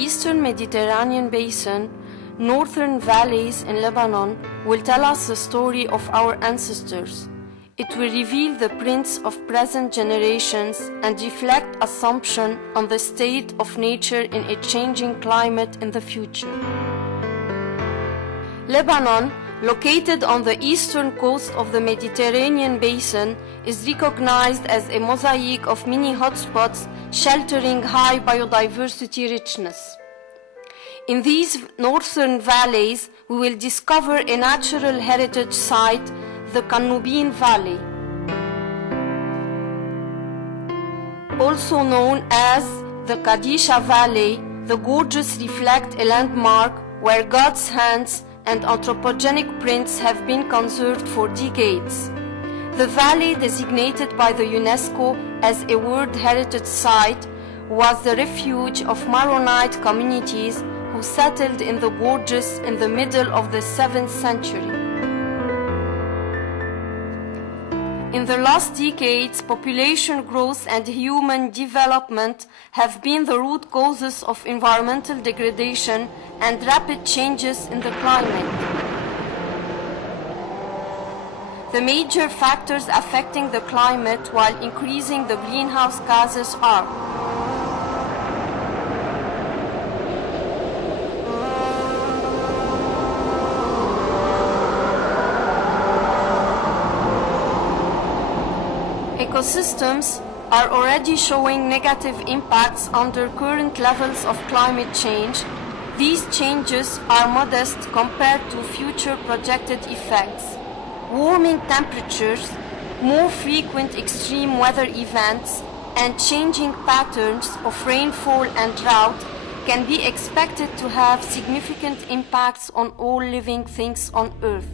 Eastern Mediterranean Basin, northern valleys in Lebanon will tell us the story of our ancestors. It will reveal the prints of present generations and reflect assumption on the state of nature in a changing climate in the future. Lebanon, located on the eastern coast of the Mediterranean basin, is recognized as a mosaic of many hotspots sheltering high biodiversity richness. In these northern valleys, we will discover a natural heritage site, the Qannoubine Valley, also known as the Qadisha Valley. The gorges reflect a landmark where God's hands and anthropogenic prints have been conserved for decades. The valley, designated by the UNESCO as a World Heritage Site, was the refuge of Maronite communities who settled in the gorges in the middle of the 7th century. In the last decades, population growth and human development have been the root causes of environmental degradation and rapid changes in the climate. The major factors affecting the climate while increasing the greenhouse gases are ecosystems are already showing negative impacts under current levels of climate change. These changes are modest compared to future projected effects. Warming temperatures, more frequent extreme weather events, and changing patterns of rainfall and drought can be expected to have significant impacts on all living things on Earth.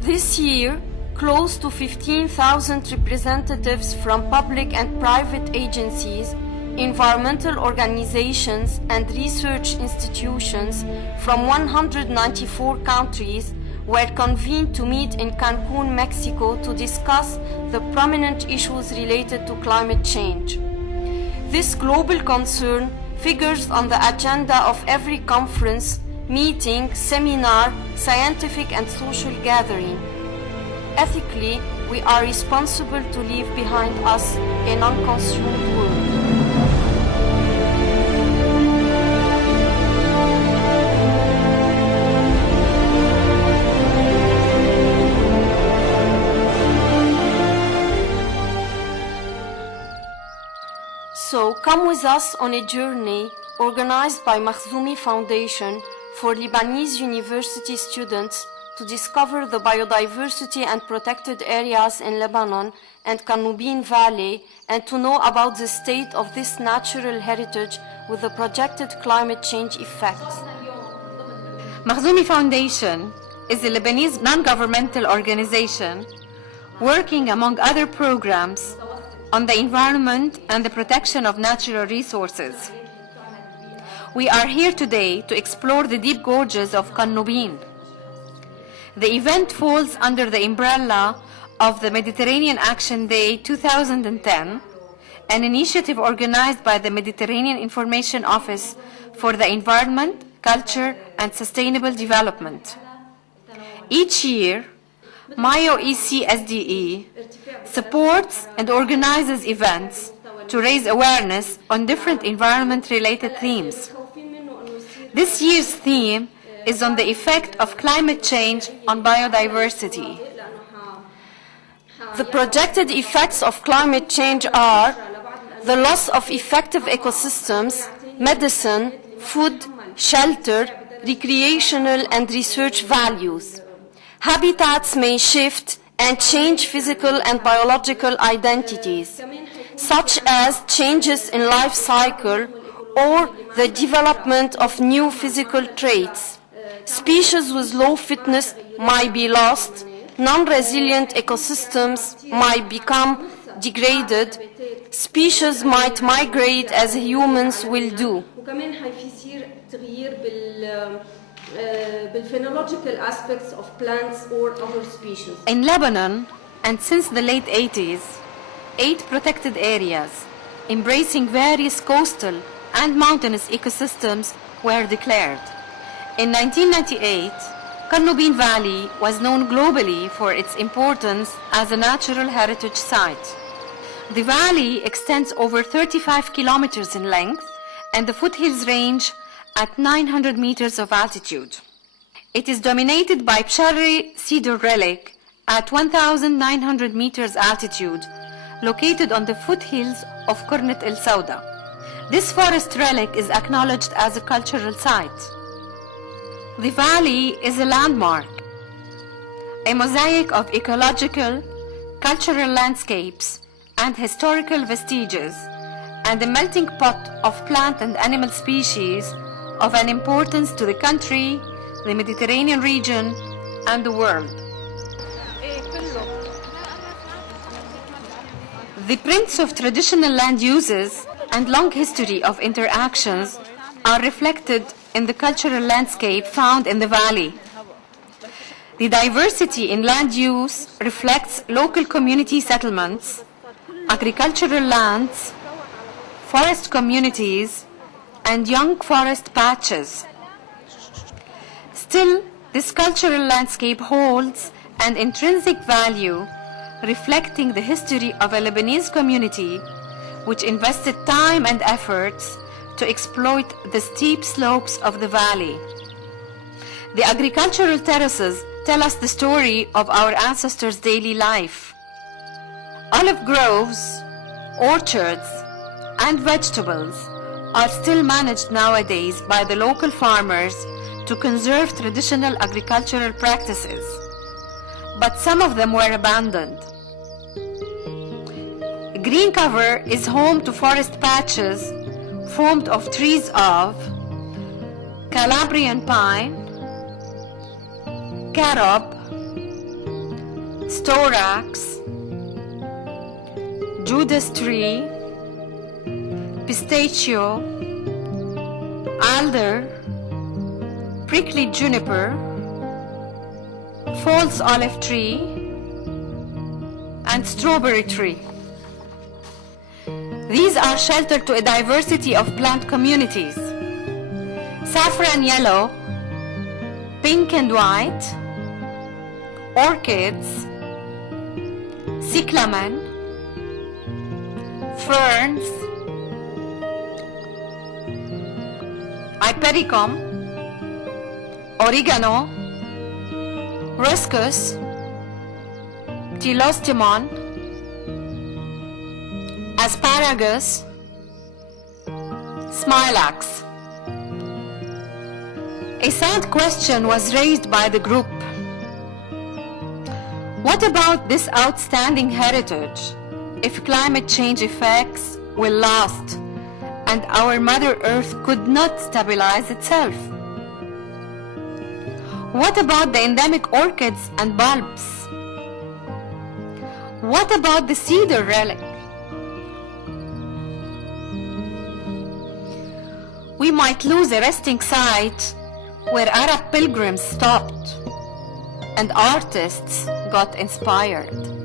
This year, close to 15,000 representatives from public and private agencies, environmental organizations, and research institutions from 194 countries were convened to meet in Cancun, Mexico, to discuss the prominent issues related to climate change. This global concern figures on the agenda of every conference, meeting, seminar, scientific and social gathering. Ethically, we are responsible to leave behind us a non-consumed world. So come with us on a journey organized by Makhzoumi Foundation for Lebanese university students to discover the biodiversity and protected areas in Lebanon and Qannoubine Valley, and to know about the state of this natural heritage with the projected climate change effects. Makhzoumi Foundation is a Lebanese non-governmental organization working, among other programs, on the environment and the protection of natural resources. We are here today to explore the deep gorges of Qannoubine. The event falls under the umbrella of the Mediterranean Action Day 2010, an initiative organized by the Mediterranean Information Office for the Environment, Culture, and Sustainable Development. Each year, MIO-EC-SDE supports and organizes events to raise awareness on different environment-related themes. This year's theme is on the effect of climate change on biodiversity. The projected effects of climate change are the loss of effective ecosystems, medicine, food, shelter, recreational and research values. Habitats may shift and change physical and biological identities, such as changes in life cycle or the development of new physical traits. Species with low fitness might be lost, non-resilient ecosystems might become degraded, species might migrate as humans will do. بالphenological aspects of plants or other species. In Lebanon, and since the late 80s, 8 protected areas, embracing various coastal and mountainous ecosystems, were declared. In 1998, Qannoubine Valley was known globally for its importance as a natural heritage site. The valley extends over 35 kilometers in length, and the foothills range at 900 meters of altitude. It is dominated by Psharri cedar relic at 1,900 meters altitude, located on the foothills of Qurnet El Sauda. This forest relic is acknowledged as a cultural site. The valley is a landmark, a mosaic of ecological, cultural landscapes, and historical vestiges, and a melting pot of plant and animal species of an importance to the country, the Mediterranean region, and the world. The prints of traditional land uses and long history of interactions are reflected in the cultural landscape found in the valley. The diversity in land use reflects local community settlements, agricultural lands, forest communities, and young forest patches. Still, this cultural landscape holds an intrinsic value, reflecting the history of a Lebanese community which invested time and efforts to exploit the steep slopes of the valley. The agricultural terraces tell us the story of our ancestors' daily life. Olive groves, orchards, and vegetables are still managed nowadays by the local farmers to conserve traditional agricultural practices, but some of them were abandoned. Green cover is home to forest patches formed of trees of Calabrian pine, carob, storax, Judas tree, pistachio, alder, prickly juniper, false olive tree, and strawberry tree. These are shelter to a diversity of plant communities: saffron yellow, pink and white, orchids, cyclamen, ferns, hypericum, oregano, ruscus, telostemon, asparagus, smilax. A sad question was raised by the group. What about this outstanding heritage if climate change effects will last and our Mother Earth could not stabilize itself? What about the endemic orchids and bulbs? What about the cedar relic? We might lose a resting site where Arab pilgrims stopped and artists got inspired.